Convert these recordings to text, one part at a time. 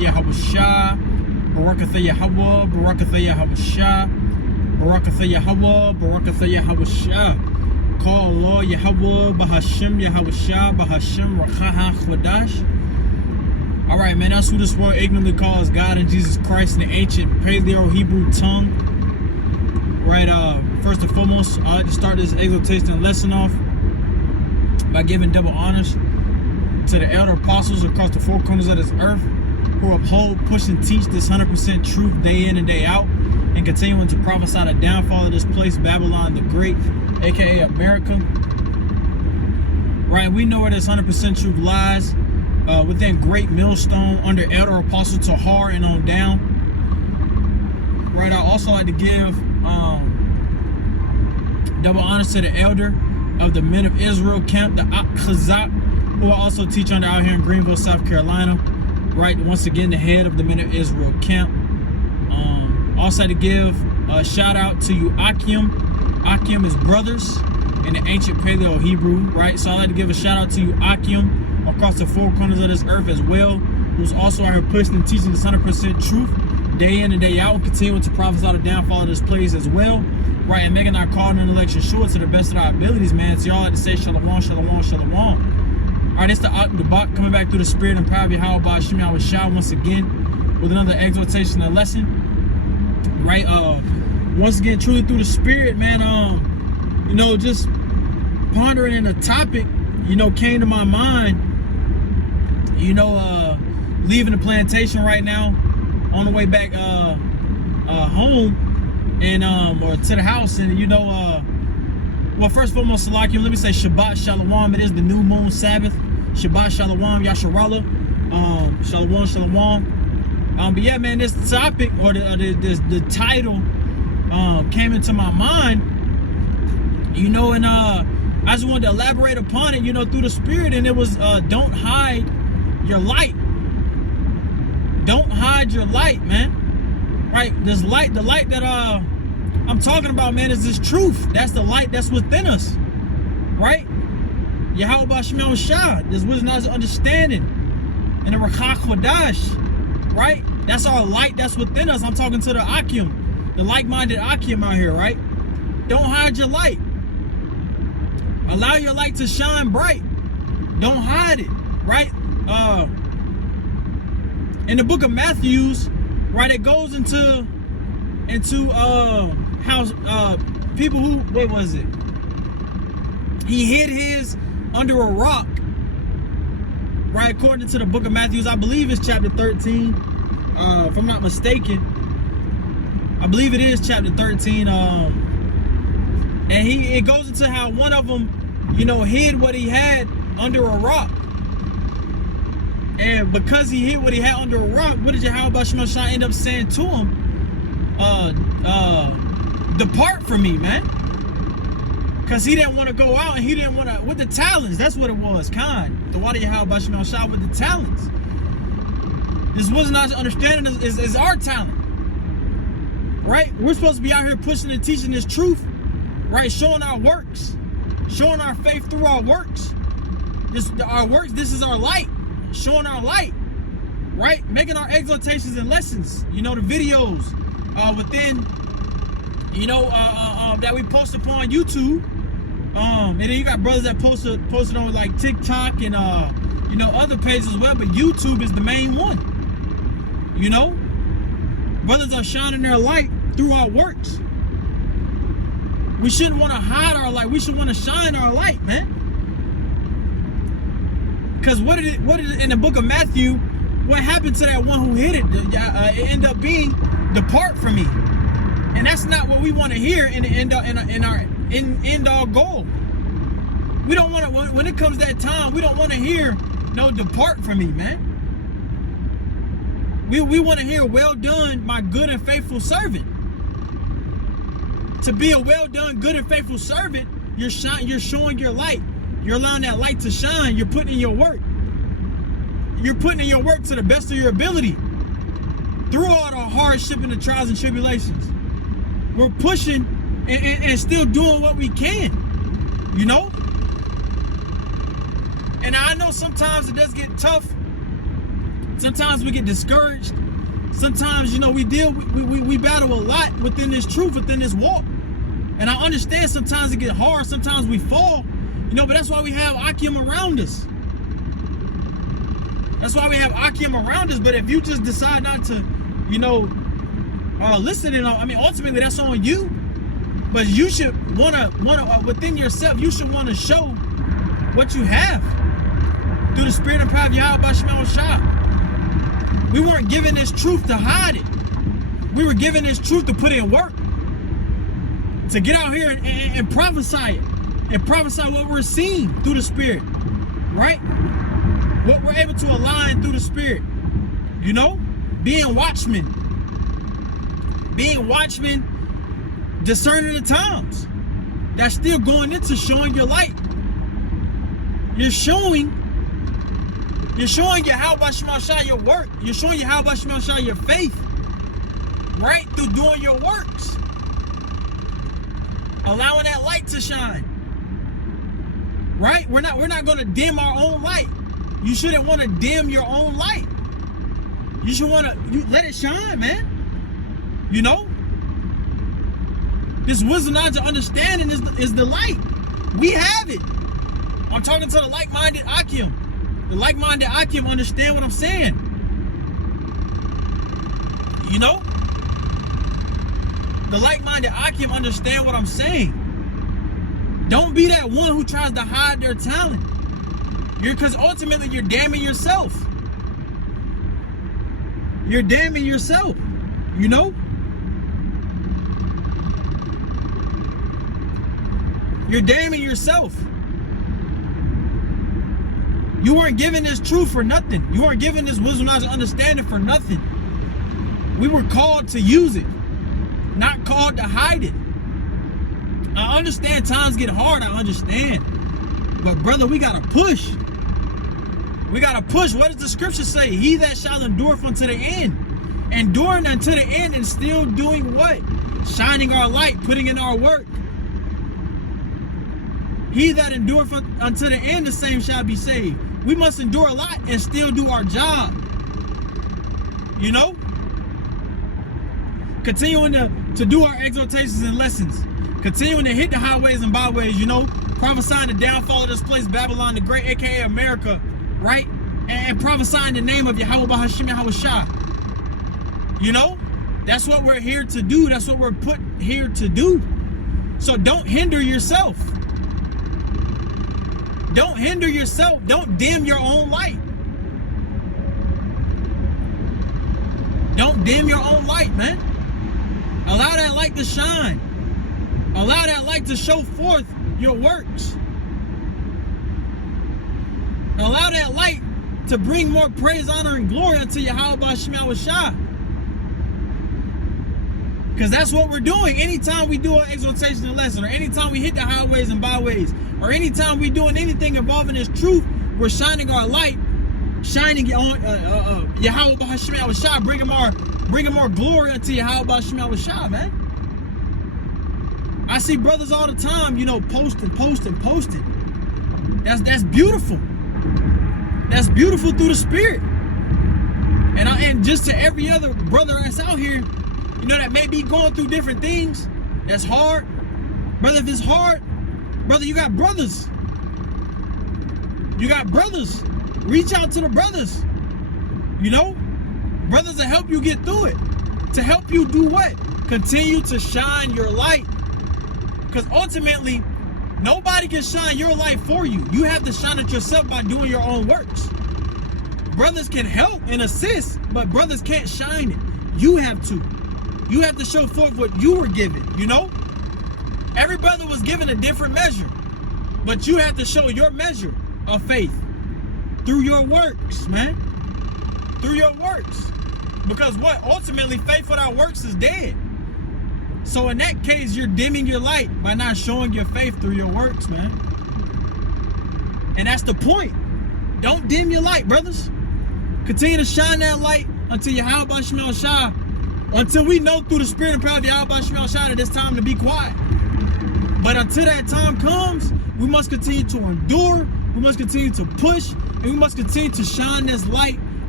Yahushua, Barakatha Yahweh, Barakatha Yahushua, Barakatha Yahweh, Barakatha Yahushua. Call Allah Yahweh, Bahashim Yahushua, Bahashim Rakaha Khodash. Alright, man, that's who this world ignorantly calls God and Jesus Christ in the ancient Paleo Hebrew tongue. Right, first and foremost, I'd like to start this exhortation lesson off by giving double honors to the elder apostles across the four corners of this earth who uphold, push, and teach this 100% truth day in and day out, and continuing to prophesy the downfall of this place, Babylon the Great, aka America. Right, we know where this 100% truth lies, within Great Millstone under Elder Apostle Tahar and on down. Right, I also like to give double honors to the elder of the Men of Israel camp, the Chazak, who I also teach under out here in Greenville, South Carolina. Right, once again, the head of the Men of Israel camp. Also to give a shout out to you, Akim. Akim is brothers in the ancient Paleo Hebrew, right? So I'd like to give a shout out to you, Akim, across the four corners of this earth as well, who's also out here pushing and teaching this 100% truth day in and day out, and continuing to prophesy the downfall of this place as well. Right, and making our call and election sure to the best of our abilities, man. So y'all like to say shalom, shalom, shalom. Alright, it's the Bach coming back through the spirit and power of Yahweh Ba'ashim Yahushua once again with another exhortation and lesson. Right, once again, truly through the spirit, man, you know, just pondering in a topic, you know, came to my mind, you know, leaving the plantation right now, on the way back home, and or to the house, and you know, well, first and foremost, Salakim, let me say Shabbat Shalom. It is the new moon Sabbath. Shabbat Shalom, Yasharallah. Shalom, Shalom. But yeah, man, this topic or the title came into my mind, you know, and I just wanted to elaborate upon it, you know, through the spirit, and it was don't hide your light. Don't hide your light, man. Right, this light, the light that I'm talking about, man, is this truth. That's the light that's within us, right? Yahweh Ba'ashim Yahushua, this wisdom, knowledge, understanding, and the Rakha Khodash, right? That's our light that's within us. I'm talking to the Akim, the like-minded Akim out here, right? Don't hide your light. Allow your light to shine bright. Don't hide it, right? In the book of Matthew, right, it goes into how people who, what was it? He hid his under a rock, right? According to the book of Matthew, I believe it's chapter 13, if I'm not mistaken. I believe it is chapter 13. And it goes into how one of them, you know, hid what he had under a rock. And because he hid what he had under a rock, what did Yahweh Ba'ashim Yahushua end up saying to him? Depart from me, man. Because he didn't want to go out, and he didn't want to, with the talents, that's what it was, the water Yahweh Ba'ashim Yahushua with the talents. This wasn't our understanding, is our talent. Right? We're supposed to be out here pushing and teaching this truth, right? Showing our works, showing our faith through our works. This is our light. Showing our light, right? Making our exhortations and lessons, you know, the videos within, you know, that we post upon YouTube, and then you got brothers that posted on like TikTok and you know, other pages as well, but YouTube is the main one. You know, brothers are shining their light through our works. We shouldn't want to hide our light. We should want to shine our light, man. Because what did it in the book of Matthew, what happened to that one who hid it? It ended up being, depart from me. And that's not what we want to hear in our end all goal. We don't want to, when it comes that time, we don't want to hear, no, depart from me, man. We want to hear, well done, my good and faithful servant. To be a well done, good and faithful servant, you're showing your light. You're allowing that light to shine. You're putting in your work. You're putting in your work to the best of your ability. Through all the hardship and the trials and tribulations. We're pushing and still doing what we can. You know? And I know sometimes it does get tough Sometimes we get discouraged. Sometimes, you know, we battle a lot within this truth, within this walk. And I understand sometimes it gets hard, sometimes we fall, you know, but that's why we have Akim around us. That's why we have Akim around us. But if you just decide not to, you know, listen, you know, I mean, ultimately that's on you. But you should wanna within yourself, you should want to show what you have through the spirit and power of Yahweh Shemel Shah. We weren't given this truth to hide it. We were given this truth to put in work. To get out here and prophesy it. And prophesy what we're seeing through the spirit. Right? What we're able to align through the spirit. You know? Being watchmen. Being watchmen, discerning the times. That's still going into showing your light. You're showing Yahweh Shemel Shah your work. You're showing Yahweh Shemel Shah your faith. Right? Through doing your works. Allowing that light to shine. Right? We're not going to dim our own light. You shouldn't want to dim your own light. You should want to let it shine, man. You know? This wisdom, knowledge, and understanding is the light. We have it. I'm talking to the like-minded Akim. The like-minded Akim understand what I'm saying. You know? The like-minded Akim understand what I'm saying. Don't be that one who tries to hide their talent. Because ultimately you're damning yourself. You're damning yourself. You know? You're damning yourself. You weren't given this truth for nothing. You weren't given this wisdom, knowledge, and understanding for nothing. We were called to use it, not called to hide it. I understand times get hard, I understand. But brother, we gotta push. We gotta push. What does the scripture say? He that shall endure unto the end. Enduring unto the end and still doing what? Shining our light, putting in our work. He that endureth unto the end, the same shall be saved. We must endure a lot and still do our job. You know? Continuing to do our exhortations and lessons. Continuing to hit the highways and byways, you know? Prophesying the downfall of this place, Babylon the Great, aka America, right? And prophesying the name of Yahweh Bahashim Yahweh Shah. You know? That's what we're here to do. That's what we're put here to do. So don't hinder yourself. Don't hinder yourself. Don't dim your own light. Don't dim your own light, man. Allow that light to shine. Allow that light to show forth your works. Allow that light to bring more praise, honor, and glory unto Yahweh Shemel Shah. Because that's what we're doing. Anytime we do an exhortation and lesson, or anytime we hit the highways and byways, or anytime we're doing anything involving this truth, we're shining our light, shining on Yahweh Shemel Shah, bringing more glory unto Yahweh Shemel Shah, man. I see brothers all the time, you know, posting. That's beautiful. That's beautiful through the spirit. And just to every other brother that's out here, you know, that may be going through different things. That's hard. Brother, if it's hard, brother, you got brothers. You got brothers. Reach out to the brothers. You know? Brothers to help you get through it. To help you do what? Continue to shine your light. Because ultimately, nobody can shine your light for you. You have to shine it yourself by doing your own works. Brothers can help and assist, but brothers can't shine it. You have to. You have to show forth what you were given, you know? Every brother was given a different measure, but you have to show your measure of faith through your works, man. Through your works. Because what? Ultimately, faith without works is dead. So in that case, you're dimming your light by not showing your faith through your works, man. And that's the point. Don't dim your light, brothers. Continue to shine that light until Yahweh Shemel Shah, until we know through the spirit and power of Yahweh Shemel Shah that it's time to be quiet. But until that time comes, we must continue to endure, we must continue to push, and we must continue to shine this light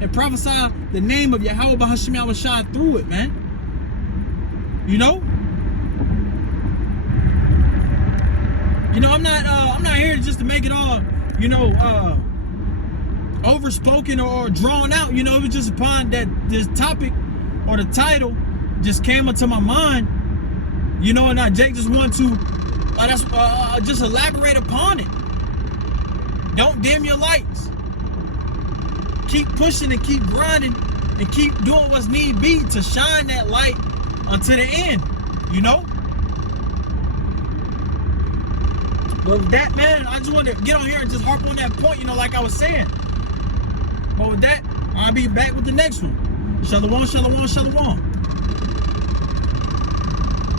and prophesy the name of Yahweh B'Hashem Yahushua through it, man. You know? You know, I'm not here just to make it all, you know, overspoken or drawn out. You know, it was just upon that this topic or the title just came into my mind. You know, and Jake just wanted to just elaborate upon it. Don't dim your lights. Keep pushing and keep grinding and keep doing what's need be to shine that light until the end, you know? But with that, man, I just wanted to get on here and just harp on that point, you know, like I was saying. But with that, I'll be back with the next one. Shalom, shalom, shalom.